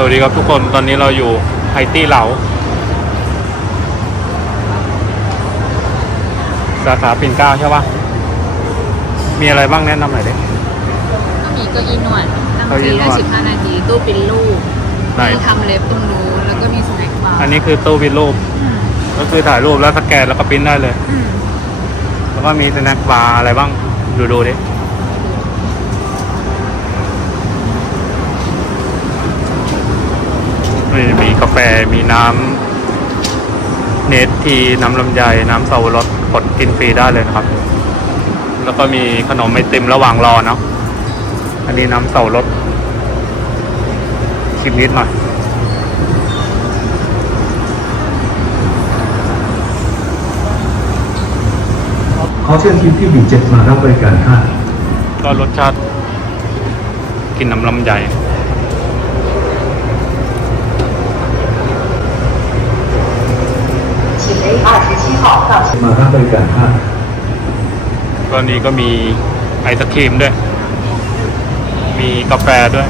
สวัสดีครับทุกคนตอนนี้เราอยู่ไฮตี้เหลาสาขาปิ่นเกล้าใช่ปะมีอะไรบ้างแนะนำหน่อยดิ ก็มีเก้าอี้นวดนั่งเก้าฟอี้รีนวดได้สิบห้านาทีตู้เป็นรูปไหนมีทำเล็บตรงนู้นแล้วก็มีสแน็คบาร์อันนี้คือตู้วิดรูป อืมก็คือถ่ายรูปแล้วสแกนแล้วก็ปริ้นได้เลย อืมแล้วก็มีสแน็คบาร์อะไรบ้าง ดูดูดิ มีมีกาแฟมีน้ำเนททีน้ำลำไยน้ำเสาวรสกดกินฟรีได้เลยนะครับ แล้วก็มีขนมไอติมระหว่างรอเนาะอันนี้น้ำเสาวรสชิมนิดหน่อยขอเชิญทีมที่บีเจ็ดมารับบริการค่ะก็รสชาติกินน้ำลำไย มารับบริการค่ะก็นี้ก็มีไอศครีมด้วย มีกาแฟด้วย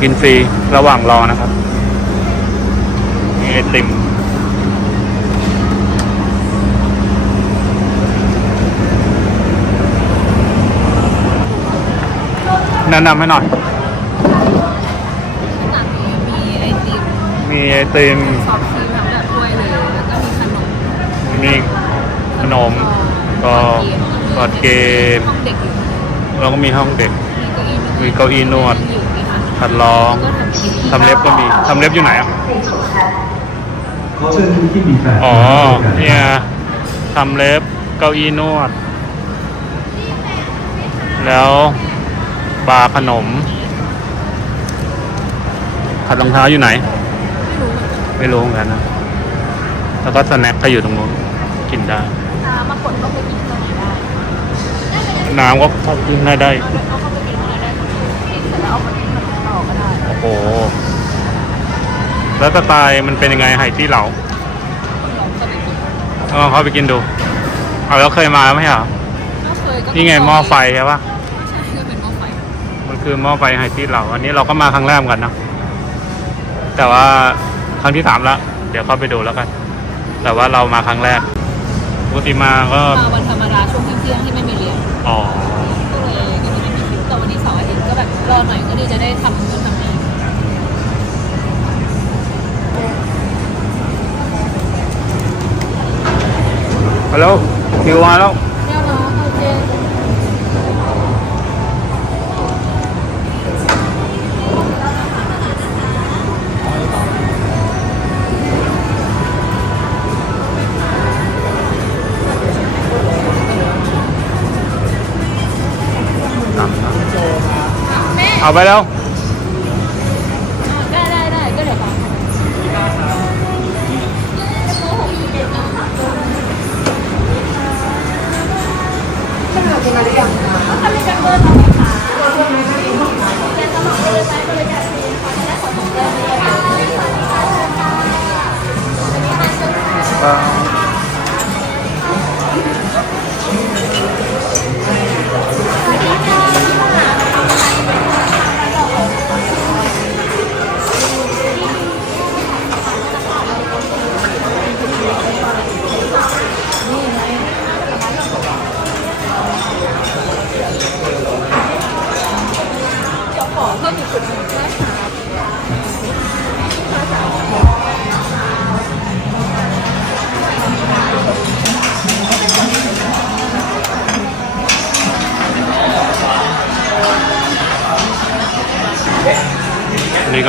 กินฟรีระหว่างรอนะครับ มีไอติมแนะนำให้หน่อย ข้างหลังนี้มีไอติ มมีไอติมซอฟต์ครีมทั้งแบบถ้วยเลย แล้วก็มีขนมมีขนมก็กอดเกมห้องเด็กอยู่แล้วก็มีห้องเด็ก มีเก้าอี้นวด มีเก้าอี้นวดอยู่มีค่ะขัดลองแล้วก็ทำคลิปทำเล็บก็มีทำเล็บอยู่ไหนอะขอเชิญทีมที่บีแปดอ๋อมารับบริการเนี่ยค่ะทำเล็บเก้าอี้นวด แล้วบาร์ขนม ขัดรองเท้าอยู่ไหน ไม่รู้เหมือนกันนะแล้วก็สแน็คก็อยู่ตรงนู้นกินได้ น้ำมากดเข้าไปกินข้างในได้น้ำก็เข้ากินได้ได้ เอาเข้าไปกินข้างในได้กินเสร็จแล้วเอามากินข้างนอกก็ได้โอ้โห แล้วสไตล์มันเป็นยังไงไห่ที่เหลาลองเข้าไปกินลองเข้าไปกินดู เอาแล้วเคยมาแล้วไหมเหรอถ้าเคยก็นี่ไงหม้อไฟใช่ปะใช่ก็เป็นหม้อไฟมันคือหม้อไฟไฮที่เหล่าอันนี้เราก็มาครั้งแรกเหมือนกันเนอะแต่ว่า ครั้งที่สามแล้ว เดี๋ยวเข้าไปดูแล้วกัน แต่ว่าเรามาครั้งแรกปกติมาก็มาวันธรรมดาช่วงเที่ยงๆที่ไม่มีเรียนอ๋อก็เลยก็จะไม่มีคิวแต่วันนี้เสาร์อาทิตย์ก็แบบรอหน่อยก็ดีจะได้ทำนู่นทำนี่มาแล้วคิวมาแล้ว เอาไปแล้ว ได้ได้ได้ก็เดี๋ยวฟังอัน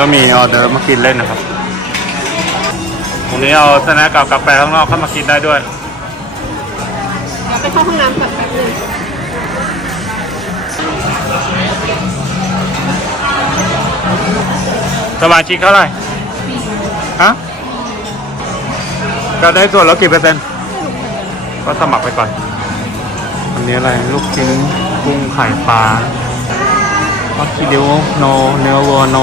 ก็มีออเดอร์มากินเล่นนะครับตรงนี้เอาสแน็คกับกาแฟข้างนอกเข้ามากินได้ด้วยเดี๋ยวไปเข้าห้องน้ำก่อนแป๊บนึงสมาชิกเท่าไหร่ฮะก็ได้ส่วนลดกี่เปอร์เซ็นต์ก็สมัครไปก่อน อันนี้อะไรลูกชิ้นกุ้งไข่ปลาพักคิดิวโนเนื้อวัวโน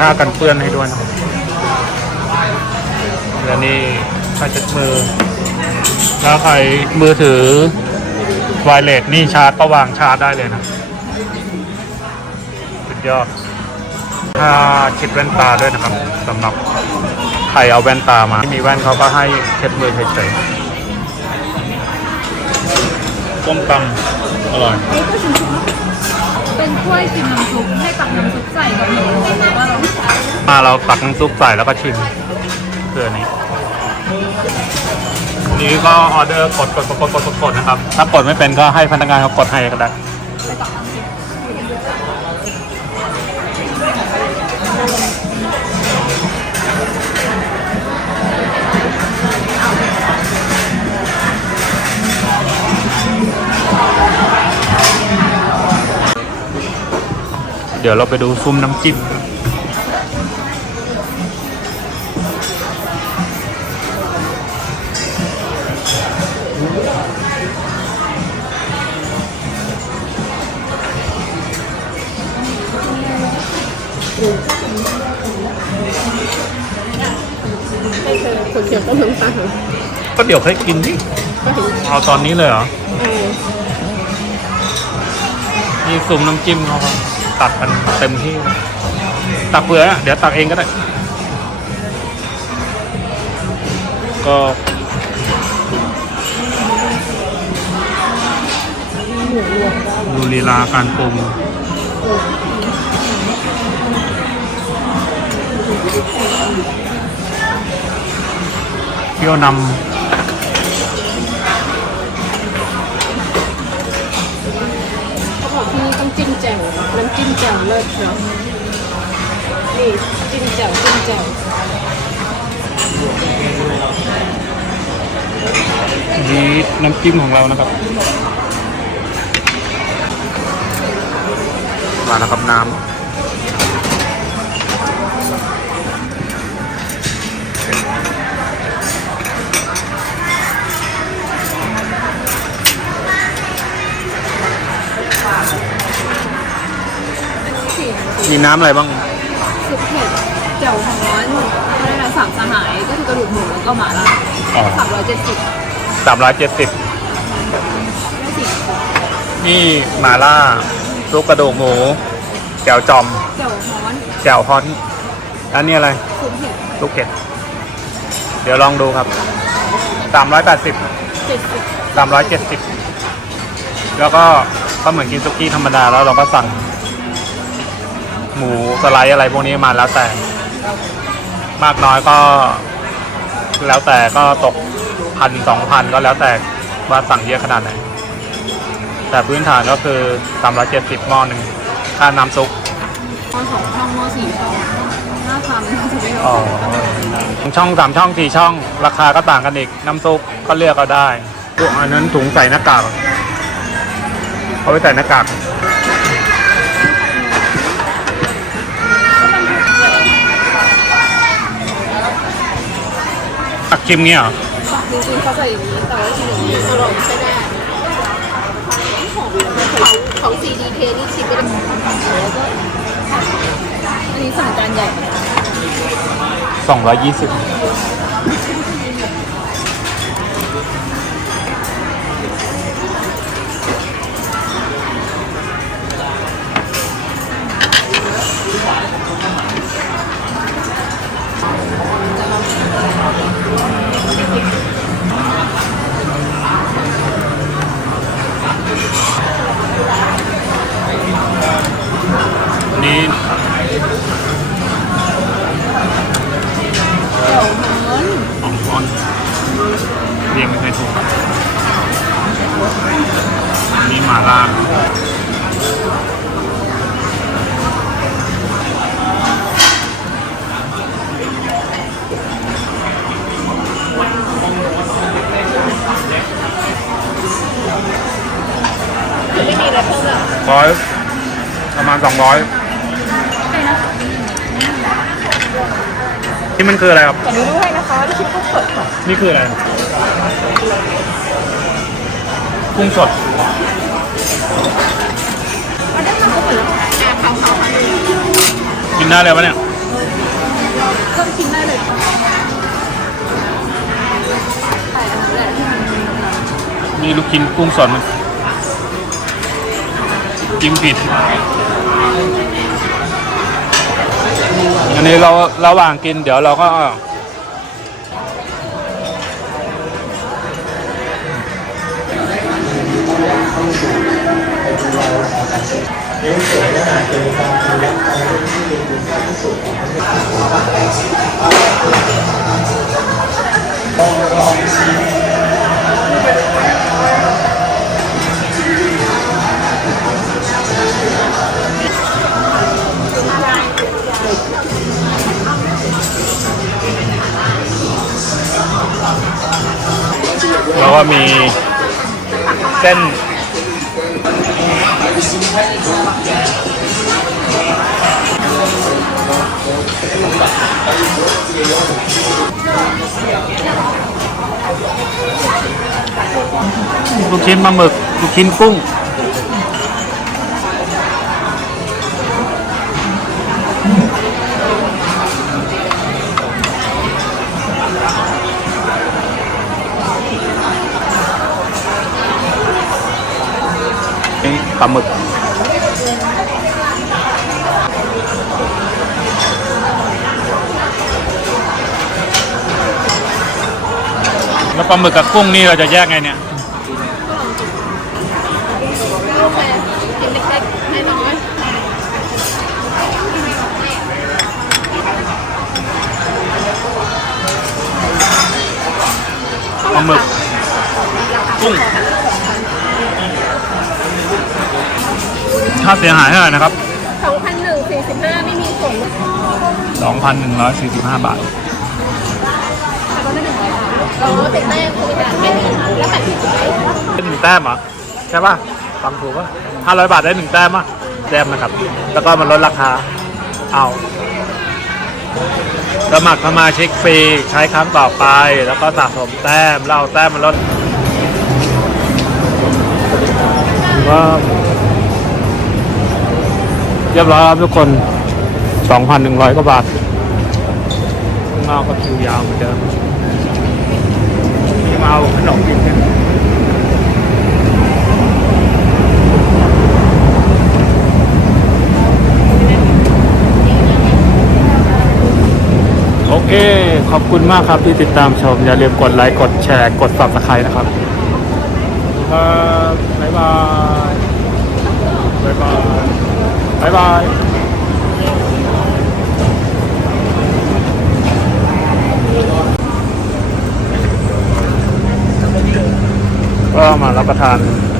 ผ้ากันเปื้อนให้ด้วยนะครับแล้วนี่ผ้าเช็ดมือแล้วใครมือถือไวเลสนี่ชาร์จก็วางชาร์จได้เลยนะสุดยอดถ้าคิดแว่นตาด้วยนะครับสำหรับใครเอาแว่นตามาไม่มีแว่นเขาก็ให้เช็ดมือเฉยๆส้มตำอร่อย เป็นถ้วยชิมน้ำซุปให้ตักน้ำซุปใส่กับหมูหรือว่าเรามาเราตักน้ำซุปใส่แล้วก็ชิมคืออันนี้นี้ก็ออเดอร์กดกดกดกดกดกดนะครับ ถ้ากดไม่เป็นก็ให้พนักงานเขากดให้ก็ได้ ไปตัก เดี๋ยวเราไปดูซุ้มน้ำจิ้มให้เธอคนเขียวต้มน้ำตาลก็เดี๋ยวค่อยกินดิก็เห็นเอาตอนนี้เลยเหรอ เออ นี่ซุ้มน้ำจิ้มเขาครับ ตัดกันเต็มที่ ตักเผื่อนะเดี๋ยวตักเองก็ได้ ก็ดูลีลาการปรุงเปรี้ยวนำ บอกที่นี่ต้องจิ้มแจ่วน้ำจิ้มแจ่วเลิศเนาะนี่จิ้มแจ่วจิ้มแจ่วนี่น้ำจิ้มของเรานะครับ มาแล้วครับน้ำ มีน้ำอะไรบ้าง ซุปเผ็ดแจ่วฮ้อนอะไรนะสามสหายก็คือกระดูกหมูแล้วก็หม่าล่าอ๋อ สามร้อยเจ็ดสิบสามร้อยเจ็ดสิบไม่สินี่หมาล่าซุปกระดูกหมูแจ่วจอมแจ่วฮ้อนแจ่วฮอนอันนี้อะไร ซุปเผ็ดลูกเก็ดเดี๋ยวลองดูครับสามร้อยแปดสิบเจ็ดสิบสามร้อยเจ็ดสิบแล้วก็ก็เหมือนกินซุกี้ธรรมดาแล้วเราก็สั่ง หมูสไลด์อะไรพวกนี้มาแล้วแต่ มากน้อยก็ แล้วแต่ก็ตกพันสองพันก็แล้วแต่ว่าสั่งเยอะขนาดไหน แต่พื้นฐานก็คือสามร้อยเจ็ดสิบหม้อหนึ่งค่าน้ำซุปหม้อสองช่องหม้อสี่ช่องน่าทำน่าจะไม่อ๋เอาอช่องสามช่องสี่ช่อง ราคาก็ต่างกันอีก น้ำซุปก็เลือกเอาได้พวกอันนั้นถุงใส่หน้ากากเอาไว้ใส่หน้ากาก ตักชิมเงี้ยเหรอจริงๆเขาใส่อย่างนี้แต่ว่าที่นี่อร่อยใช่ได้ของของ CDK นี่ชิมไม่ได้อันนี้สั่งจานใหญ่สองร้อยยี่สิบ ไม่มีอะไรเพิ่มหรอกร้อยประมาณสองร้อยที่มันคืออะไรครับ แต่ดูด้วยนะคะที่คิดกุ้งสดค่ะนี่คืออะไร กุ้งสด มันได้มาเขาเหรือนอ่เขาเขาเขากินได้เลยปะเนี่ย ก็กินได้เลยนี่ลูกชิ้นกุ้งสดมัน จิ้มผิด อันนี้เราระหว่างกินเดี๋ยวเราก็แล้ เส้นลูกชิ้นปลาหมึก ลูกชิ้นกุ้ง ปลาหมึกแล้วปลาหมึกกับกุ้งนี่เราจะแยกไงเนี่ยลูกเลยกินเล็กๆน้อยปลาหมึกกุ้ง ค่าเสียหายเท่าไหร่นะครับสองพันหนึ่งสี่สิบห้าไม่มีส่วนลด2,145 บาท เราติดแต้มคือแบบไม่มีแล้วแบบผิดไหมเป็นหนึ่งแต้มเหรอใช่ป่ะฟังถูกป่ะห้าร้อยบาทได้หนึ่งแต้มป่ะแต้มนะครับ แล้วก็มันลดราคา เอาสมัครสมาชิกฟรีใช้ครั้งต่อไป แล้วก็สะสมแต้มแล้วเอาแต้มมันลดว่า เรียบร้อยครับทุกคน 2,100 กว่าบาทข้างนอกก็คิวยาวเหมือนเดิมนี่มาเอาขนมกินกันโอเค ขอบคุณมากครับที่ติดตามชม อย่าลืมกดไลค์ กดแชร์ กด subscribe นะครับครับบ๊ายบายบ๊ายบาย บ๊ายบายก็มารับประทานขนมหวาน